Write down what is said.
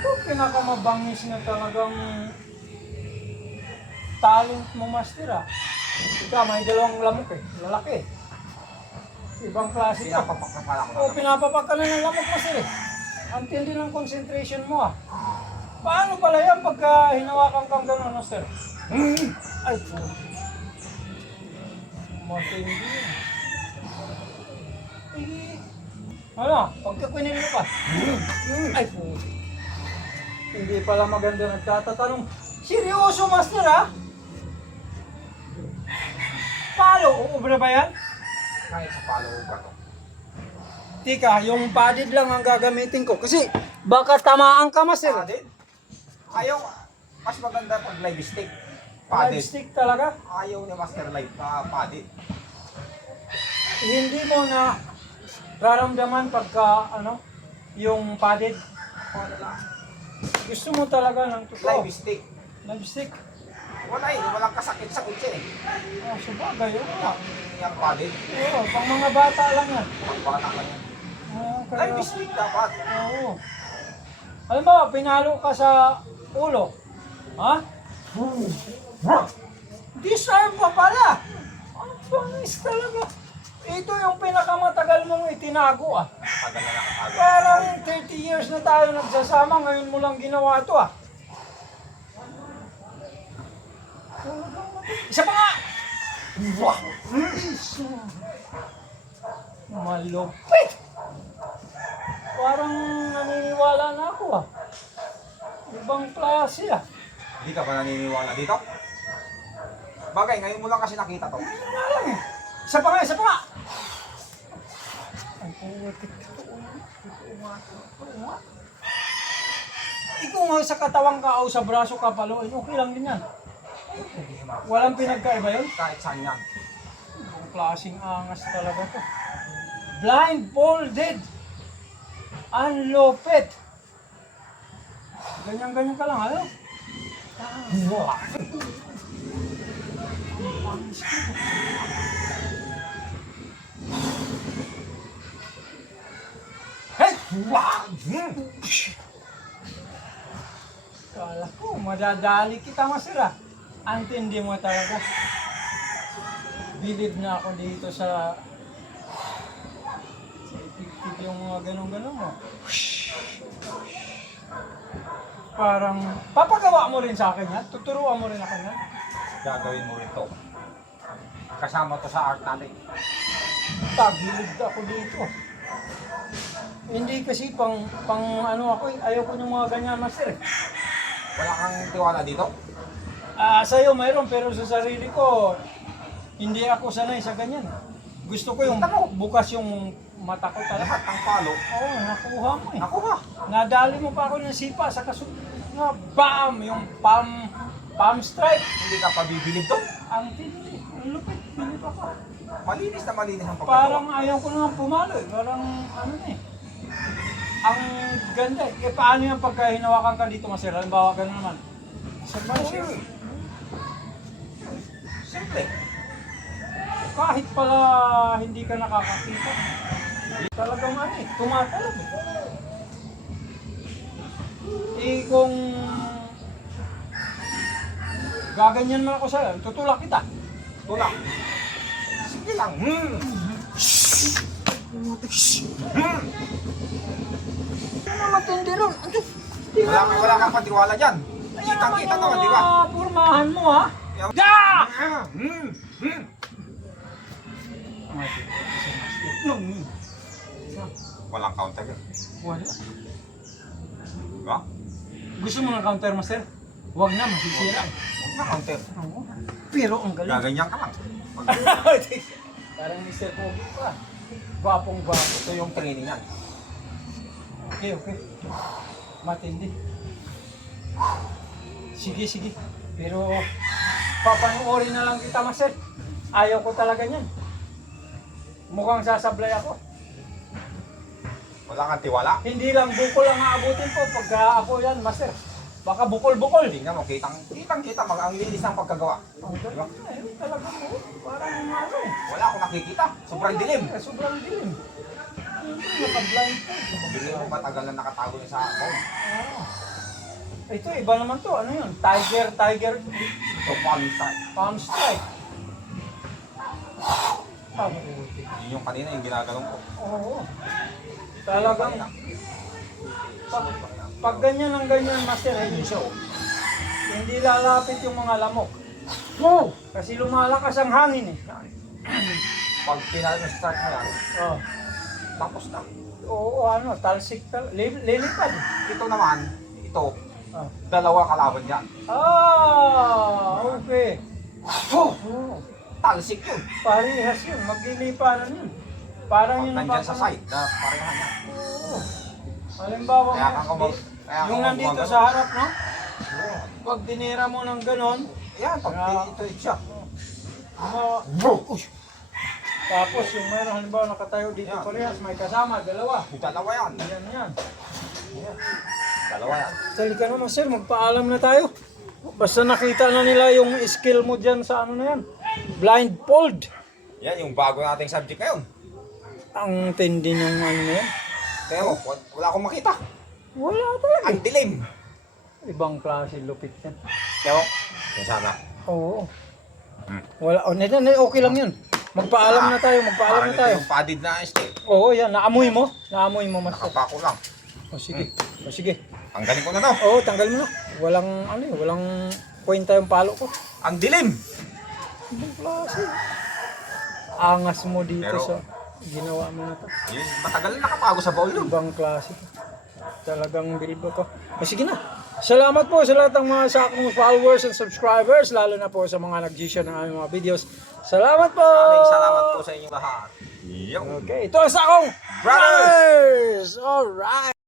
Ito, pinakamabangis na talagang talent mo, master ah. Ika, may dalawang lamok eh, lalaki. Ibang klase ito. Pinapapak na pala ko. Oo, pinapapak ka na ng lamok, master eh. Ang tindi ng concentration mo ah. Paano pala yan pagka hinawakan kang gano'n, master? Ay, po. Matindi yun. Ano? Pagka pinili pa. Ay po. Hindi pala maganda nagtatatanong. Seryoso, master ha? Palo, uubra ba yan? Kahit sa palo ba to? Tika, yung padded lang ang gagamitin ko. Kasi baka tamaan ka, master. Padded? Ayaw, mas maganda pag live stick. Live Padded. stick talaga. Ayaw ni Master Live padded. Hindi mo na raramdaman pagka ano, yung padded. Wala. Gusto mo talaga ng totoo. Live stick. Live stick. Wala eh, walang kasakit-sakit siya eh. Oh, sabagay, yun nga. Yung padded, Oo, pang mga bata lang yan. pang bata ka yan. Kaya, Live stick dapat. oo. Alam mo, pinalo ka sa ulo. Ha? Deserve pa pala. Ang pangis talaga. Ito yung pinakamatagal mong itinago ah. Tagal na nakatago. Parang 30 years na tayo nagsasama, ngayon mo lang ginawa ito ah. Isa pa nga! Malupit! Parang naniniwala na ako ah. Ibang klase ah. Hindi ka ba naniniwala dito? Bagay, ngayon mo lang kasi nakita to. Ngayon nga lang eh. Isa pa nga, isa pa nga! Ay, putik. Totoo nga. Totoo nga. Ikaw nga sa katawang ka o sa braso ka paluin, okay lang din yan. Walang pinagkaiba yun? Kahit saan yan. Ang klaseng angas talaga to. Blindfolded. Ang lupit. Ganyan-ganyan ka lang, ano? Hey! Kala ko, madadali kita, masira. Antindi mo talaga. Believe na ako dito sa effective yung mga ganun-ganun mo. Parang, papagawa mo rin sa akin yan? Tuturuan mo rin ako yan? Gagawin mo rin to. Kasama to sa art natin. Tagilid ako dito. Hindi kasi pang ano ako eh, ayoko ng mga ganyan, master eh. Wala kang tiwala dito? Sa'yo mayroon, pero sa sarili ko, hindi ako sanay sa ganyan. Gusto ko yung bukas yung mata ko talaga. Lahat ng palo. Oo, nakuha mo eh. Nakuha. Nadali mo pa ako ng sipa sa kasunod na bam! Yung palm strike. Hindi ka pa bibilib to. Ang tindi, ang lupit, bilip ako. Malinis na malinis ang pagkagawa. Parang ayaw ko naman pumalo eh. Parang ano na eh. Ang ganda eh. Eh paano yung pagka hinawakan ka dito, Master? Halimbawa ka naman. Sabay, Simple. kahit pala hindi ka nakakakita. Talagang ano eh, tumatalab eh. Eh kung gaganyan man ako sa'yo, tutulak kita. Tulak. Sige lang. Ano matindi ron? Wala kang patiwala dyan. Kitang-kita naman, di ba? Purmahan mo ha? Ya! Walang counter yun. Wala. Diba? Gusto mo ng counter, Master? Huwag na, masisira. Huwag na counter. Oo. Pero ang galing. Gaganyan ka lang. Parang Mr. Pogi pa. Gwapong-gwapo. Ito yung training yan. Okay, okay. Matindi. Sige, sige. Pero papanoorin na lang kita, Master. Ayaw ko talaga niyan. Mukhang sasablay ako. Wala kang tiwala. Hindi lang bukol ang aabutin ko pagka ako yan, Master. Baka bukol-bukol. Tingnan mo, kitang-kita ang linis ng pagkagawa. Ang galing na eh. Talaga mo. Parang ano eh. Wala akong nakikita. Sobrang dilim. Sobrang dilim. Hindi, naka-blind po. Dilim mo matagal na nakatago niya sa phone. Oo. Ito, iba naman to. Ano yun? Tiger. Ito, palm strike. Palm strike. Ah, mabuti. Yun yung kanina yung ginagalong ko. Oo. Talagang, pag ganyan ang ganyan, master, hindi siya. Hindi lalapit yung mga lamok. Wow! Kasi lumalakas ang hangin eh. Pag pinalo yung start mo yan, Oh. tapos na. Oo, ano, talsik lilipad. Ito naman, ito, Ah. dalawa kalaban yan. Okay. Oh! Oh, Talsik yun. parehas yun, magliliparan yun. Parang Pag yung nandyan sa side, na parehan yan. Oo. Halimbawa, Kaya kang yung nandito sa harap, no? Pag dinira mo ng ganon, Yan, pag Kaya- ito siya. Uy. Tapos yung mayroon halimbawa nakatayo dito Yan. parehas, may kasama, dalawa. Dalawa yan. Yan. Dalawa yan. Sali ka naman sir, magpaalam na tayo. Basta nakita na nila yung skill mo dyan sa ano na yan. Blindfold. Yan yung bago nating subject ngayon. Ang tindi ng ano na yan. Pero wala akong makita. Wala talaga. Ang dilim. Ibang klase lupit yan. Pero, yung sana. Oo. Wala. Okay lang yun. Magpaalam na tayo, magpaalam na tayo. Parang ito yung padded na stick. Oo, yan. Naamoy mo. Naamoy mo, master. Nakapako lang. O sige. O sige. Ang galing ko na to. Oo, tanggal mo na. Walang ano eh, walang kwenta yung palo ko. Ang dilim. Ibang klase. Angas mo dito Pero- sa ginawa mo na to. Yun, matagal na nakapago sa bowl yun. Ibang klase. Talagang bilbo to. O sige na. Salamat po sa lahat ng mga sa akong followers and subscribers, lalo na po sa mga nag-share ng aming mga videos. Salamat po! Maraming salamat po sa inyong lahat. Yo. Okay, ito sa akong Brothers! Alright!